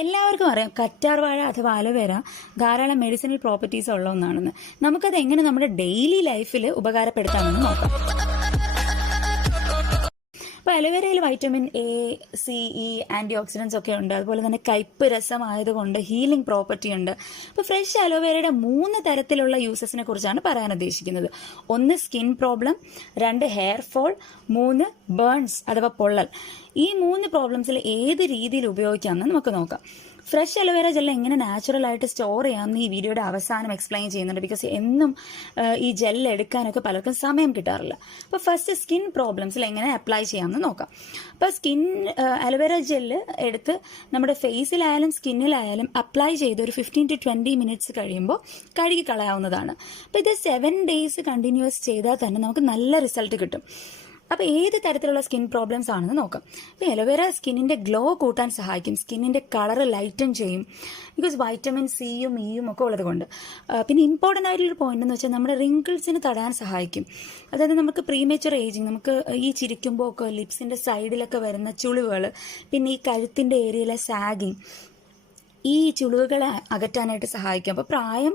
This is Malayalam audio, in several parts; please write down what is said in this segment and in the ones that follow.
എല്ലാവർക്കും അറിയാം കറ്റാർവാഴ അഥവാ അലോവേര ധാരാളം മെഡിസിനൽ പ്രോപ്പർട്ടീസ് ഉള്ള ഒന്നാണെന്ന്. നമുക്കത് എങ്ങനെ നമ്മുടെ ഡെയിലി ലൈഫിൽ ഉപകാരപ്പെടുത്താമെന്ന് നോക്കാം. അപ്പോൾ അലോവേരയിൽ vitamin A, C, E, antioxidants ഒക്കെ ഉണ്ട്. അതുപോലെ തന്നെ കയ്പ്പ് രസമായതുകൊണ്ട് ഹീലിംഗ് പ്രോപ്പർട്ടി ഉണ്ട്. അപ്പോൾ ഫ്രഷ് അലോവേരയുടെ 3 തരത്തിലുള്ള യൂസസിനെ കുറിച്ചാണ് പറയാൻ ഉദ്ദേശിക്കുന്നത്. 1 skin problem, 2 hair fall, 3 burns അഥവാ പൊള്ളൽ. ഈ 3 പ്രോബ്ലംസിൽ ഏത് രീതിയിൽ ഉപയോഗിക്കാമെന്ന് നമുക്ക് നോക്കാം. ഫ്രഷ് അലോവേര ജെൽ എങ്ങനെ നാച്ചുറൽ ആയിട്ട് സ്റ്റോർ ചെയ്യാമെന്ന് ഈ വീഡിയോയുടെ അവസാനം എക്സ്പ്ലെയിൻ ചെയ്യുന്നുണ്ട്. ബിക്കോസ് എന്നും ഈ ജെൽ എടുക്കാനൊക്കെ പലർക്കും സമയം കിട്ടാറില്ല. അപ്പോൾ ഫസ്റ്റ് സ്കിൻ പ്രോബ്ലംസിൽ എങ്ങനെ അപ്ലൈ ചെയ്യാമെന്ന് നോക്കാം. അപ്പോൾ അലോവേര ജെല്ല് എടുത്ത് നമ്മുടെ ഫേസിലായാലും സ്കിന്നിലായാലും അപ്ലൈ ചെയ്ത് ഒരു 15 to 20 മിനിറ്റ്സ് കഴിയുമ്പോൾ കഴുകി കളയാവുന്നതാണ്. അപ്പോൾ ഇത് 7 days കണ്ടിന്യൂസ് ചെയ്താൽ തന്നെ നമുക്ക് നല്ല റിസൾട്ട് കിട്ടും. അപ്പോൾ ഏത് തരത്തിലുള്ള സ്കിൻ പ്രോബ്ലംസ് ആണെന്ന് നോക്കാം. അപ്പോൾ അലോവേര സ്കിന്നിൻ്റെ ഗ്ലോ കൂട്ടാൻ സഹായിക്കും, സ്കിന്നിൻ്റെ കളറ് ലൈറ്റൻ ചെയ്യും. ബിക്കോസ് വൈറ്റമിൻ സിയും ഇയും ഒക്കെ ഉള്ളത് കൊണ്ട്. പിന്നെ ഇമ്പോർട്ടൻ്റ് ആയിട്ടുള്ളൊരു പോയിന്റ് എന്ന് വെച്ചാൽ നമ്മുടെ റിങ്കിൾസിന് തടയാൻ സഹായിക്കും. അതായത് നമുക്ക് പ്രീമേച്ചർ ഏജിങ്, നമുക്ക് ഈ ചിരിക്കുമ്പോൾ ഒക്കെ ലിപ്സിൻ്റെ സൈഡിലൊക്കെ വരുന്ന ചുളിവുകൾ, പിന്നെ ഈ കഴുത്തിൻ്റെ ഏരിയയിലെ സാഗിങ്, ഈ ചുളിവുകളെ അകറ്റാനായിട്ട് സഹായിക്കും. അപ്പോൾ പ്രായം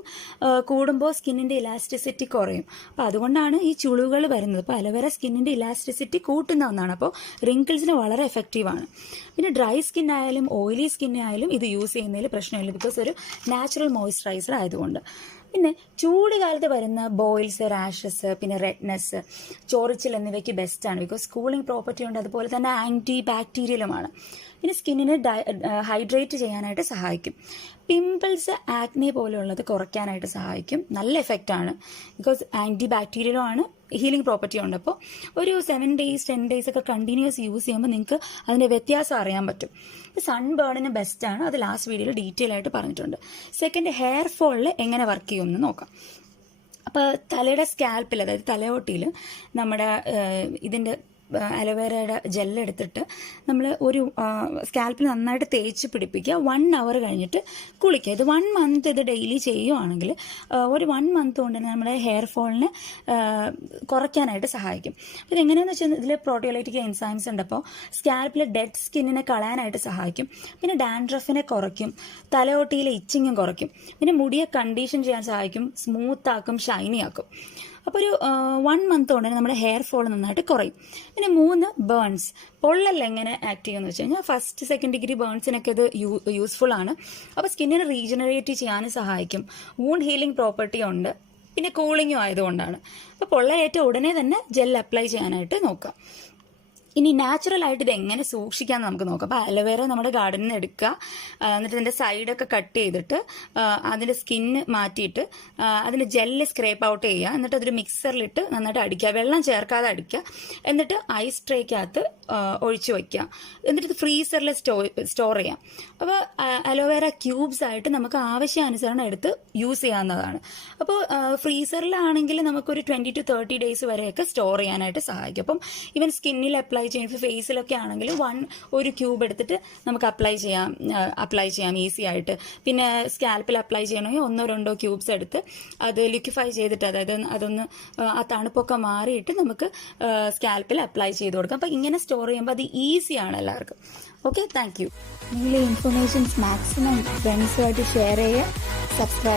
കൂടുമ്പോൾ സ്കിന്നിൻ്റെ ഇലാസ്റ്റിസിറ്റി കുറയും. അപ്പോൾ അതുകൊണ്ടാണ് ഈ ചുളിവുകൾ വരുന്നത്. അപ്പോൾ അലോവേര സ്കിന്നിൻ്റെ ഇലാസ്റ്റിസിറ്റി കൂട്ടുന്ന ഒന്നാണ്. അപ്പോൾ റിങ്കിൾസിന് വളരെ എഫക്റ്റീവാണ്. പിന്നെ ഡ്രൈ സ്കിൻ ആയാലും ഓയിലി സ്കിന്നായാലും ഇത് യൂസ് ചെയ്യുന്നതിൽ പ്രശ്നമില്ല, ബിക്കോസ് ഒരു നാച്ചുറൽ മോയ്സ്ചറൈസർ ആയതുകൊണ്ട്. പിന്നെ ചൂട് കാലത്ത് വരുന്ന ബോയിൽസ്, റാഷസ്, പിന്നെ റെഡ്നെസ്, ചോറിച്ചിൽ എന്നിവയ്ക്ക് ബെസ്റ്റാണ്. ബിക്കോസ് കൂളിംഗ് പ്രോപ്പർട്ടി ഉണ്ട്, അതുപോലെ തന്നെ ആൻറ്റി ബാക്ടീരിയലുമാണ്. പിന്നെ സ്കിന്നിനെ ഹൈഡ്രേറ്റ് ചെയ്യാനായിട്ട് സഹായിക്കും. പിമ്പിൾസ്, ആക്നെ പോലെയുള്ളത് കുറയ്ക്കാനായിട്ട് സഹായിക്കും. നല്ല എഫക്റ്റാണ്, ബിക്കോസ് ആൻറ്റി ബാക്ടീരിയലും ആണ്, ഹീലിംഗ് പ്രോപ്പർട്ടി ഉണ്ട്. അപ്പോൾ ഒരു 7 days 10 days ഒക്കെ കണ്ടിന്യൂസ് യൂസ് ചെയ്യുമ്പോൾ നിങ്ങൾക്ക് അതിൻ്റെ വ്യത്യാസം അറിയാൻ പറ്റും. സൺബേണിന് ബെസ്റ്റാണ്, അത് ലാസ്റ്റ് വീഡിയോയിൽ ഡീറ്റെയിൽ ആയിട്ട് പറഞ്ഞിട്ടുണ്ട്. സെക്കൻഡ്, ഹെയർ ഫോളിൽ എങ്ങനെ വർക്ക് ചെയ്യുമെന്ന് നോക്കാം. അപ്പോൾ തലയുടെ സ്കാൽപ്പിൽ, അതായത് തലയോട്ടിയിൽ നമ്മുടെ ഇതിൻ്റെ അലോവേരയുടെ ജെല്ലെടുത്തിട്ട് നമ്മൾ ഒരു സ്കാൽപ്പിൽ നന്നായിട്ട് തേച്ച് പിടിപ്പിക്കുക. 1 hour കഴിഞ്ഞിട്ട് കുളിക്കുക. ഇത് 1 month ഇത് ഡെയിലി ചെയ്യുവാണെങ്കിൽ ഒരു 1 month കൊണ്ട് തന്നെ നമ്മുടെ ഹെയർ ഫോളിനെ കുറയ്ക്കാനായിട്ട് സഹായിക്കും. അപ്പോൾ എങ്ങനെയാണെന്ന് വെച്ചാൽ ഇതിൽ പ്രോട്ടിയോലൈറ്റിക് എൻസൈംസ് ഉണ്ട്. അപ്പോൾ സ്കാൽപ്പിലെ ഡെഡ് സ്കിന്നിനെ കളയാനായിട്ട് സഹായിക്കും. പിന്നെ ഡാൻഡ്രഫിനെ കുറയ്ക്കും, തലയോട്ടിയിലെ ഇച്ചിങ്ങും കുറയ്ക്കും. പിന്നെ മുടിയെ കണ്ടീഷൻ ചെയ്യാൻ സഹായിക്കും, സ്മൂത്ത് ആക്കും, ഷൈനി ആക്കും. അപ്പോൾ ഒരു 1 month കൊണ്ട് നമ്മുടെ ഹെയർ ഫോൾ നന്നായിട്ട് കുറയും. പിന്നെ 3 ബേൺസ്, പൊള്ളൽ എങ്ങനെ ആക്ട് ചെയ്യുമെന്ന് വെച്ച് കഴിഞ്ഞാൽ 1st 2nd degree ബേൺസിനൊക്കെ ഇത് യൂസ്ഫുൾ ആണ്. അപ്പോൾ സ്കിന്നിനെ റീജനറേറ്റ് ചെയ്യാനും സഹായിക്കും. വൂണ്ട് ഹീലിംഗ് പ്രോപ്പർട്ടി ഉണ്ട്, പിന്നെ കൂളിങ്ങും ആയതുകൊണ്ടാണ്. അപ്പോൾ പൊള്ളലേറ്റ ഉടനെ തന്നെ ജെൽ അപ്ലൈ ചെയ്യാനായിട്ട് നോക്കാം. ഇനി നാച്ചുറൽ ആയിട്ട് ഇത് എങ്ങനെ സൂക്ഷിക്കാമെന്ന് നമുക്ക് നോക്കാം. അപ്പോൾ അലോവേര നമ്മുടെ ഗാർഡനിൽ നിന്ന് എടുക്കുക, എന്നിട്ട് ഇതിൻ്റെ സൈഡൊക്കെ കട്ട് ചെയ്തിട്ട് അതിൻ്റെ സ്കിന്ന് മാറ്റിയിട്ട് അതിൻ്റെ ജെല്ല് സ്ക്രേപ്പ് ഔട്ട് ചെയ്യുക. എന്നിട്ട് അതൊരു മിക്സറിലിട്ട് നന്നായിട്ട് അടിക്കുക, വെള്ളം ചേർക്കാതെ അടിക്കുക. എന്നിട്ട് ഐസ് ട്രേക്കകത്ത് ഒഴിച്ചു വയ്ക്കുക. എന്നിട്ട് ഇത് ഫ്രീസറിൽ സ്റ്റോർ ചെയ്യാം. അപ്പോൾ അലോവേര ക്യൂബ്സ് ആയിട്ട് നമുക്ക് ആവശ്യാനുസരണം എടുത്ത് യൂസ് ചെയ്യാവുന്നതാണ്. അപ്പോൾ ഫ്രീസറിലാണെങ്കിൽ നമുക്കൊരു 20 to 30 days വരെയൊക്കെ സ്റ്റോർ ചെയ്യാനായിട്ട് സഹായിക്കും. അപ്പം ഈവൻ സ്കിന്നിൽ അപ്ലൈ ചെയ്യുമ്പോൾ ഫേസിലൊക്കെ ആണെങ്കിൽ ഒരു ക്യൂബ് എടുത്തിട്ട് നമുക്ക് അപ്ലൈ ചെയ്യാം ഈസി ആയിട്ട്. പിന്നെ സ്കാൽപ്പിൽ അപ്ലൈ ചെയ്യണമെങ്കിൽ 1-2 ക്യൂബ്സ് എടുത്ത് അത് ലിക്വിഫൈ ചെയ്തിട്ട്, അതായത് അതൊന്ന് ആ തണുപ്പൊക്കെ മാറിയിട്ട് നമുക്ക് സ്കാൽപ്പിൽ അപ്ലൈ ചെയ്ത് കൊടുക്കാം. അപ്പം ഇങ്ങനെ സ്റ്റോർ ചെയ്യുമ്പോൾ അത് ഈസിയാണ് എല്ലാവർക്കും. Okay, thank you. നിങ്ങൾ ഇൻഫർമേഷൻസ് മാക്സിമം ഫ്രണ്ട്സുമായിട്ട് ഷെയർ ചെയ്യുക, സബ്സ്ക്രൈബ്